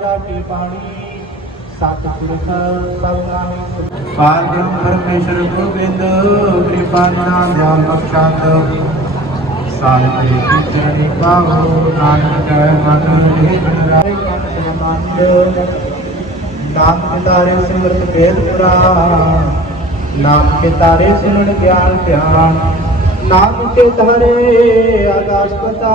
की पाणी पारब्रह्म परमेश्वर गोविंद कृपा ध्यान पक्षात नाम के तारे सिमरत नाम के तारे सिमरन ज्ञान ध्यान नाम के तारे आकाश पता